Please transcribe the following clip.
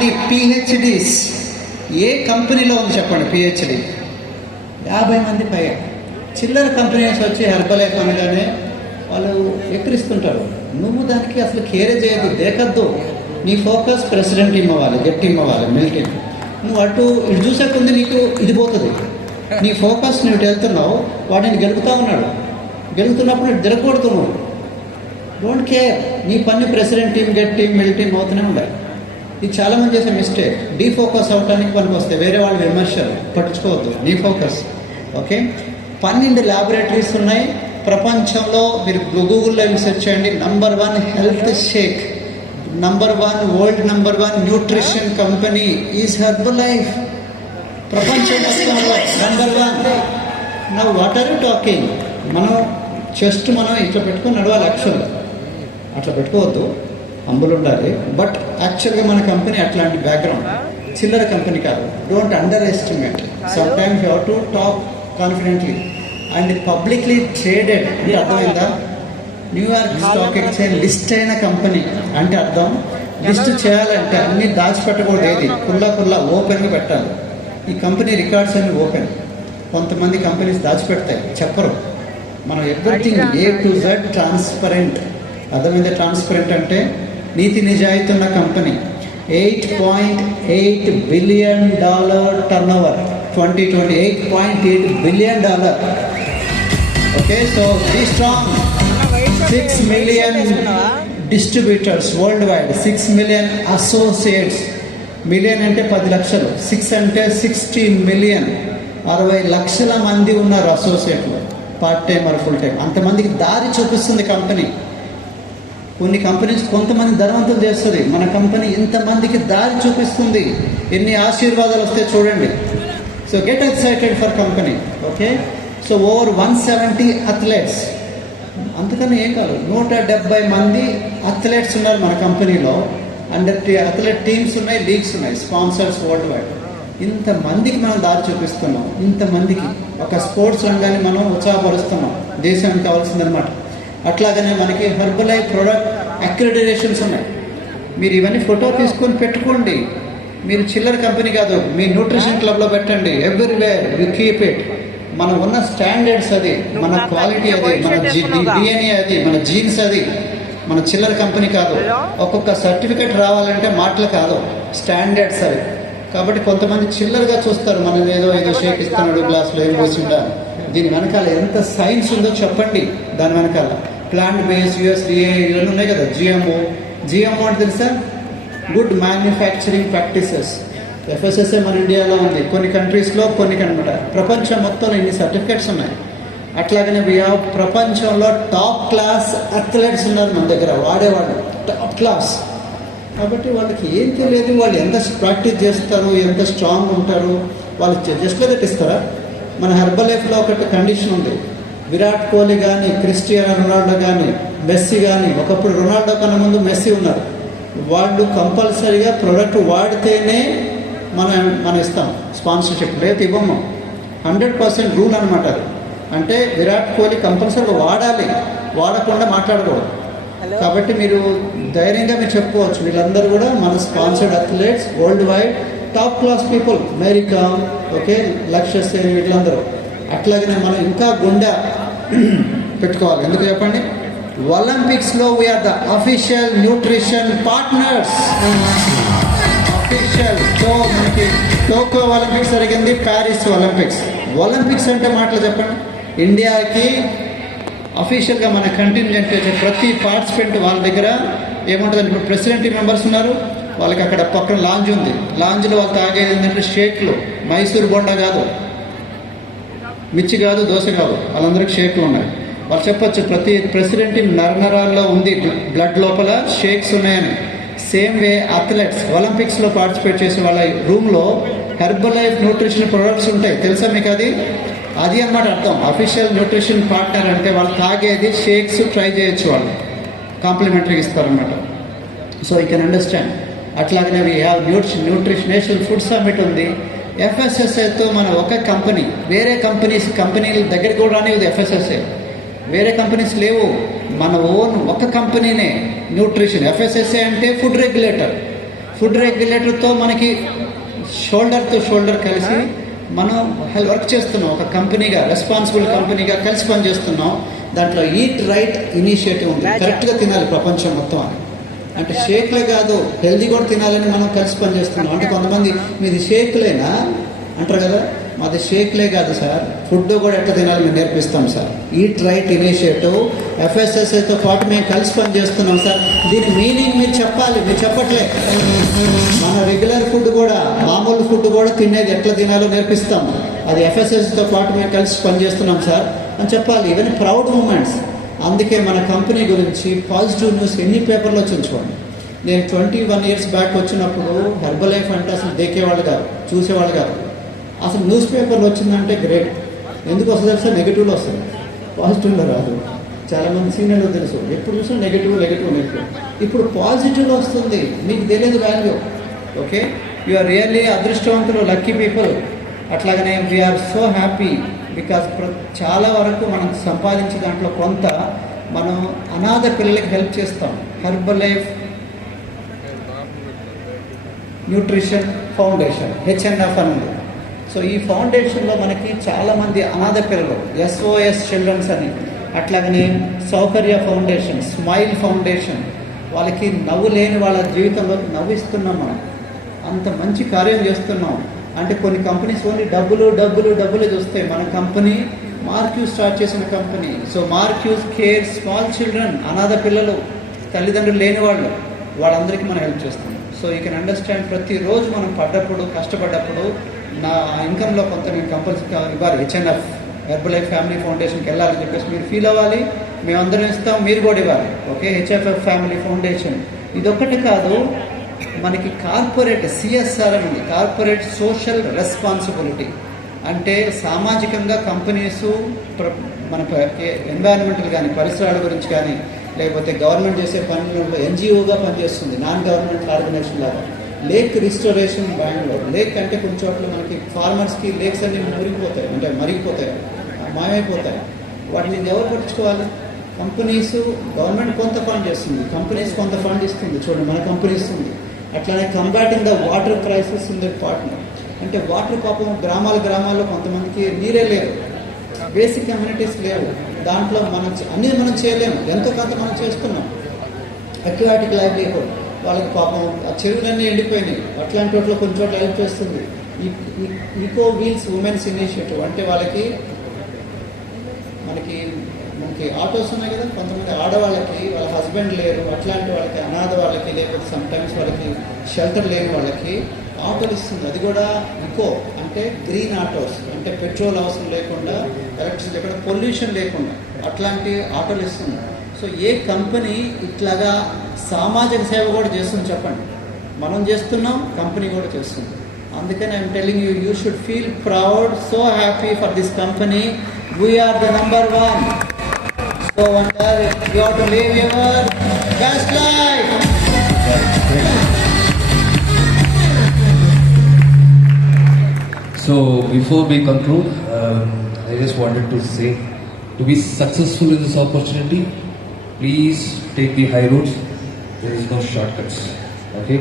మంది పిహెచ్డీస్ ఏ కంపెనీలో ఉంది చెప్పండి? పిహెచ్డి 50 మంది పైగా. చిల్లర కంపెనీస్ వచ్చి హెర్బలైఫ్ అనగానే వాళ్ళు ఎక్కిరిస్తుంటారు. నువ్వు దానికి అసలు కేరే చేయదు, దేకద్దు. నీ ఫోకస్ ప్రెసిడెంట్ టీమ్ అవ్వాలి, గెట్ టీమ్ అవ్వాలి, మిల్ టీమ్. నువ్వు అటు ఇటు చూసేకుంది నీకు ఇది పోతుంది. నీ ఫోకస్ నువ్వు ఇటు వెళ్తున్నావు, వాడిని గెలుపుతా ఉన్నాడు. గెలుపుతున్నప్పుడు ఇటు తిరగకూడుతున్నావు. Don't care. నీ పని president team, get team, mill team అవుతూనే ఉండాలి. ఇది చాలామంది చేసే మిస్టేక్. డీఫోకస్ అవడానికి పనికి వస్తే వేరే వాళ్ళు విమర్శలు పట్టించుకోవద్దు. నీ ఫోకస్. ఓకే. 12 ల్యాబొరేటరీస్ ఉన్నాయి ప్రపంచంలో. మీరు గూగుల్లో సెర్చ్ చేయండి. Number 1 health shake, number 1 world number 1 nutrition company is Herbalife. ప్రపంచం మొత్తంలో నంబర్ 1. నా వాట్ ఆర్ యూ టాకింగ్? మనం చెస్ట్ మనం ఇట్లా పెట్టుకొని నడవాలి. యాక్చువల్గా అట్లా పెట్టుకోవద్దు, అంబులు ఉండాలి. బట్ యాక్చువల్గా మన కంపెనీ అట్లాంటి బ్యాక్గ్రౌండ్, చిల్లర కంపెనీ కాదు. Don't under estimate. Some times you have to talk confidently and publicly traded అంటే అర్థమైందా? న్యూయార్క్ స్టాక్ ఎక్స్చేంజ్ లిస్ట్ అయిన కంపెనీ అంటే అర్థం. లిస్ట్ చేయాలంటే అన్ని దాచిపెట్టకూడదు. ఏది కుల్లా ఓపెన్గా పెట్టాలి. ఈ కంపెనీ రికార్డ్స్ అన్ని ఓపెన్. కొంతమంది కంపెనీస్ దాచిపెడతాయి, చెప్పరు. మనం everything A to Z transparent. అర్థమైందా? ట్రాన్స్పరెంట్ అంటే నీతి నిజాయితీ ఉన్న company. $8.8 billion turnover 2020. $8.8 billion. Okay. So be strong. 6 million distributors worldwide, 6 million associates. Million అంటే 10 లక్షలు, 6 అంటే 60 మిలియన్. 60 లక్షల మంది ఉన్నారు అసోసియేట్లు, part time or full time. అంతమందికి దారి చూపిస్తుంది కంపెనీ. కొన్ని కంపెనీస్ కొంతమంది ధనవంతులు చేస్తుంది, మన కంపెనీ ఇంతమందికి దారి చూపిస్తుంది. ఎన్ని ఆశీర్వాదాలు వస్తే చూడండి. So get excited for company. Okay. So over 170 athletes. అందుకని ఏం కాదు, 170 మంది అథ్లెట్స్ ఉన్నారు మన కంపెనీలో. అథ్లెట్ టీమ్స్ ఉన్నాయి, లీగ్స్ ఉన్నాయి, స్పాన్సర్స్ వరల్డ్ వైడ్. ఇంతమందికి మనం దారి చూపిస్తున్నాం. ఇంతమందికి ఒక స్పోర్ట్స్ రంగాన్ని మనం ఉత్సాహపరుస్తున్నాం. దేశానికి కావాల్సిందనమాట. అట్లాగనే మనకి హెర్బలైఫ్ ప్రొడక్ట్ అక్రిడిటేషన్స్ ఉన్నాయి. మీరు ఇవన్నీ ఫోటో తీసుకొని పెట్టుకోండి. మీరు చిల్లర కంపెనీ కాదు, మీ న్యూట్రిషన్ క్లబ్లో పెట్టండి. Everywhere you keep it. మనం ఉన్న స్టాండర్డ్స్ అది, మన క్వాలిటీ అది, మన డిఎన్ఏ అది, మన జీన్స్ అది. మన చిల్లర కంపెనీ కాదు. ఒక్కొక్క సర్టిఫికేట్ రావాలంటే మాటలు కాదు, స్టాండర్డ్స్ అవి. కాబట్టి కొంతమంది చిల్లరగా చూస్తారు. మనం ఏదో షేక్ ఇస్తున్నాడు, గ్లాసులో ఏం పోసిండా. దీని వెనకాల ఎంత సైన్స్ ఉందో చెప్పండి. దాని వెనకాల ప్లాంట్ బేస్డ్, USDA ఇవన్నీ ఉన్నాయి కదా. జిఎంఓ అంటే తెలుసా? Good manufacturing practices. FSSA మన ఇండియాలో ఉంది, కొన్ని కంట్రీస్లో, కొన్ని అనమాట. ప్రపంచం మొత్తంలో ఇన్ని సర్టిఫికేట్స్ ఉన్నాయి. అట్లాగనే ప్రపంచంలో టాప్ క్లాస్ అథ్లెట్స్ ఉన్నారు మన దగ్గర, వాడేవాళ్ళు టాప్ క్లాస్. కాబట్టి వాళ్ళకి ఏం తెలియదు, వాళ్ళు ఎంత ప్రాక్టీస్ చేస్తారు, ఎంత స్ట్రాంగ్ ఉంటారు. వాళ్ళు జస్ట్ లైక్ ఇస్తారా? మన హెర్బలైఫ్లో ఒకటి కండిషన్ ఉంది. విరాట్ కోహ్లీ కానీ, క్రిస్టియానో రొనాల్డో కానీ, మెస్సీ కానీ, ఒకప్పుడు రొనాల్డో కన్నా ముందు మెస్సీ ఉన్నారు. వాళ్ళు కంపల్సరీగా ప్రోడక్ట్ వాడితేనే మనం ఇస్తాం స్పాన్సర్షిప్, లేదు ఇవ్వము. 100% రూల్ అనమాట అది. అంటే విరాట్ కోహ్లీ కంపల్సరీగా వాడాలి, వాడకుండా మాట్లాడకూడదు. కాబట్టి మీరు ధైర్యంగా మీరు చెప్పుకోవచ్చు, వీళ్ళందరూ కూడా మన sponsored athletes worldwide, top class people. Mary Kom, okay, Lakshya Sen, వీళ్ళందరూ. అట్లాగనే మనం ఇంకా గుండె పెట్టుకోవాలి. ఎందుకు చెప్పండి? ఒలింపిక్స్లో we're the official nutrition partners. Official. So మనకి టోక్యో ఒలింపిక్స్ జరిగింది, ప్యారిస్ ఒలింపిక్స్. ఒలింపిక్స్ అంటే మాటలు చెప్పండి. ఇండియాకి అఫీషియల్గా మన కంటింజెంట్ చేసే ప్రతి పార్టిసిపెంట్ వాళ్ళ దగ్గర ఏముంటుంది. ఇప్పుడు ప్రెసిడెంట్ మెంబర్స్ ఉన్నారు, వాళ్ళకి అక్కడ పక్కన లాంజ్ ఉంది. లాంజ్లో వాళ్ళు తాగేది ఏంటంటే షేక్లు. మైసూర్ బొండా కాదు, మిర్చి కాదు, దోశ కాదు, వాళ్ళందరికీ షేక్లు ఉన్నాయి. వాళ్ళు చెప్పచ్చు ప్రతి ప్రెసిడెంట్ నరనరాల్లో ఉంది, బ్లడ్ లోపల షేక్స్ ఉన్నాయని. సేమ్ వే అథ్లెట్స్ ఒలింపిక్స్లో పార్టిసిపేట్ చేసే వాళ్ళ రూమ్లో హెర్బలైఫ్ న్యూట్రిషన్ ప్రొడక్ట్స్ ఉంటాయి. తెలుసా మీకు? అది అన్నమాట అర్థం. అఫీషియల్ న్యూట్రిషన్ పార్ట్నర్ అంటే వాళ్ళు తాగేది షేక్స్ ట్రై చేయొచ్చు, వాళ్ళు కాంప్లిమెంటరీగా ఇస్తారనమాట. So you can understand. అట్లాగనే we have nutrition national food summit ఉంది. FSSAతో మన ఒక కంపెనీ, వేరే కంపెనీల దగ్గరికి కూడా రానివ్వదు FSSA. వేరే కంపెనీస్ లేవు, మన ఓన్ ఒక కంపెనీనే న్యూట్రిషన్. FSSA అంటే ఫుడ్ రెగ్యులేటర్. ఫుడ్ రెగ్యులేటర్తో మనకి షోల్డర్ టు షోల్డర్ కలిసి మనం వర్క్ చేస్తున్నాం. ఒక కంపెనీగా, రెస్పాన్సిబుల్ కంపెనీగా కలిసి పనిచేస్తున్నాం. దాంట్లో ఈట్ రైట్ ఇనిషియేటివ్ ఉంది. కరెక్ట్గా తినాలి ప్రపంచం మొత్తం అని. అంటే షేక్లే కాదు, హెల్దీ కూడా తినాలని మనం కలిసి పనిచేస్తున్నాం. అంటే కొంతమంది మీది షేక్లేనా అంటారు కదా, మాది షేక్లే కాదు సార్, ఫుడ్ కూడా ఎట్లా తినాలి మేము నేర్పిస్తాం సార్. ఈట్ రైట్ ఇనిషియేటివ్ FSSAతో పాటు మేము కలిసి పనిచేస్తున్నాం సార్. దీని మీనింగ్ మీరు చెప్పాలి, మీరు చెప్పట్లే. మన రెగ్యులర్ ఫుడ్ కూడా, మామూలు ఫుడ్ కూడా తినేది ఎట్లా తినాలో నేర్పిస్తాం. అది FSSAతో పాటు మేము కలిసి పనిచేస్తున్నాం సార్ అని చెప్పాలి. ఇవన్నీ ప్రౌడ్ మూమెంట్స్. అందుకే మన కంపెనీ గురించి పాజిటివ్ న్యూస్ ఎన్ని పేపర్లో చూసుకోండి. నేను 21 years బ్యాక్ వచ్చినప్పుడు హెర్బలైఫ్ అంటే అసలు దేకేవాళ్ళు కాదు, చూసేవాళ్ళు కాదు. అసలు న్యూస్ పేపర్లు వచ్చిందంటే గ్రేట్. ఎందుకు వస్తుంది సార్? నెగిటివ్లో వస్తుంది, పాజిటివ్లో రాదు. చాలామంది సీనియర్లు తెలుసు, ఎప్పుడు చూసినా నెగిటివ్. ఇప్పుడు పాజిటివ్లో వస్తుంది, మీకు తెలియదు value. Okay, you are really అదృష్టవంతులు, లక్కీ పీపుల్. అట్లాగనే వీఆర్ సో హ్యాపీ బికాస్ చాలా వరకు మనం సంపాదించే దాంట్లో కొంత మనం అనాథ పిల్లలకి హెల్ప్ చేస్తాం. హెర్బలైఫ్ న్యూట్రిషన్ ఫౌండేషన్, HNF అని ఉంది. సో ఈ ఫౌండేషన్లో మనకి చాలామంది అనాథ పిల్లలు, SOS చిల్డ్రన్స్ అని, అట్లాగనే సౌకర్య ఫౌండేషన్, స్మైల్ ఫౌండేషన్, వాళ్ళకి నవ్వు లేని వాళ్ళ జీవితంలో నవ్విస్తున్నాం. మనం అంత మంచి కార్యం చేస్తున్నాం. అంటే కొన్ని కంపెనీస్ ఓన్లీ డబ్బులు చూస్తాయి. మన కంపెనీ మార్క్యూ స్టార్ట్ చేసిన company. So Marquee's care small children, అనాథ పిల్లలు, తల్లిదండ్రులు లేని వాళ్ళు, వాళ్ళందరికీ మనం హెల్ప్ చేస్తున్నాం. సో యూ కెన్ అండర్స్టాండ్, ప్రతిరోజు మనం పడ్డప్పుడు, కష్టపడ్డప్పుడు నా ఇన్కంలో కొంత నేను కంపల్సరీ ఇవ్వాలి. HNF హెర్బలైఫ్ ఫ్యామిలీ ఫౌండేషన్కి వెళ్ళాలని చెప్పేసి మీరు ఫీల్ అవ్వాలి. మేమందరం ఇస్తాం, మీరు కూడా ఇవ్వాలి. ఓకే, HFF ఫ్యామిలీ ఫౌండేషన్ ఇదొక్కటి కాదు, మనకి కార్పొరేట్ CSR అని ఉంది, కార్పొరేట్ సోషల్ రెస్పాన్సిబిలిటీ. అంటే సామాజికంగా కంపెనీస్ మన ఎన్వైరన్మెంటల్ కానీ, పరిసరాల గురించి కానీ, లేకపోతే గవర్నమెంట్ చేసే పనులలో NGOగా పనిచేస్తుంది, నాన్ గవర్నమెంటల్ ఆర్గనైజేషన్ లాగా. Lake restoration Bengaluru. లేక్ అంటే కొన్ని చోట్ల మనకి ఫార్మర్స్కి లేక్స్ అన్ని మురిగిపోతాయి, అంటే మరిగిపోతాయి, మాయమైపోతాయి. వాటిని ఎవరు పట్టించుకోవాలి? కంపెనీస్. గవర్నమెంట్ కొంత ఫండ్ చేస్తుంది, కంపెనీస్ కొంత ఫండ్ ఇస్తుంది. చూడండి, మన కంపెనీ ఇస్తుంది. అట్లానే కంబాటింగ్ ద వాటర్ క్రైసిస్ ఉంది పార్ట్నర్. అంటే వాటర్ పాపం గ్రామాల్లో కొంతమందికి నీరే లేవు, బేసిక్ కమ్యూనిటీస్ లేవు. దాంట్లో మనం చేయలేము, ఎంతో కొంత మనం చేస్తున్నాం. అక్వాటిక్ లైవ్లీహుడ్, వాళ్ళకి పాపం ఆ చెరువులన్నీ ఎండిపోయినాయి, అట్లాంటి వాటిలో కొన్ని చోట్ల హెల్ప్ చేస్తుంది. ఈకో వీల్స్ ఉమెన్స్ ఇనిషియేటివ్, అంటే మనకి ఆటోస్ ఉన్నాయి కదా, కొంతమంది ఆడవాళ్ళకి వాళ్ళ హస్బెండ్ లేరు, అట్లాంటి వాళ్ళకి, అనాథ వాళ్ళకి, లేకపోతే సమ్టైమ్స్ వాళ్ళకి షెల్టర్ లేని వాళ్ళకి ఆటోలు ఇస్తుంది. అది కూడా ఈకో అంటే గ్రీన్ ఆటోస్, అంటే పెట్రోల్ అవసరం లేకుండా, ఎలక్ట్రిసిటీ లేకుండా, పొల్యూషన్ లేకుండా అట్లాంటి ఆటోలు ఇస్తుంది. సో ఏ కంపెనీ ఇట్లాగా సామాజిక సేవ కూడా చేస్తుంది చెప్పండి? మనం చేస్తున్నాం, కంపెనీ కూడా చేస్తుంది. అందుకని I'm telling you should feel proud, so happy for this company. We're the number 1. So wonder you have to live your best life. So before we conclude, I just wanted to say, to be successful in this opportunity, please take the high roads. There is no shortcuts. Okay.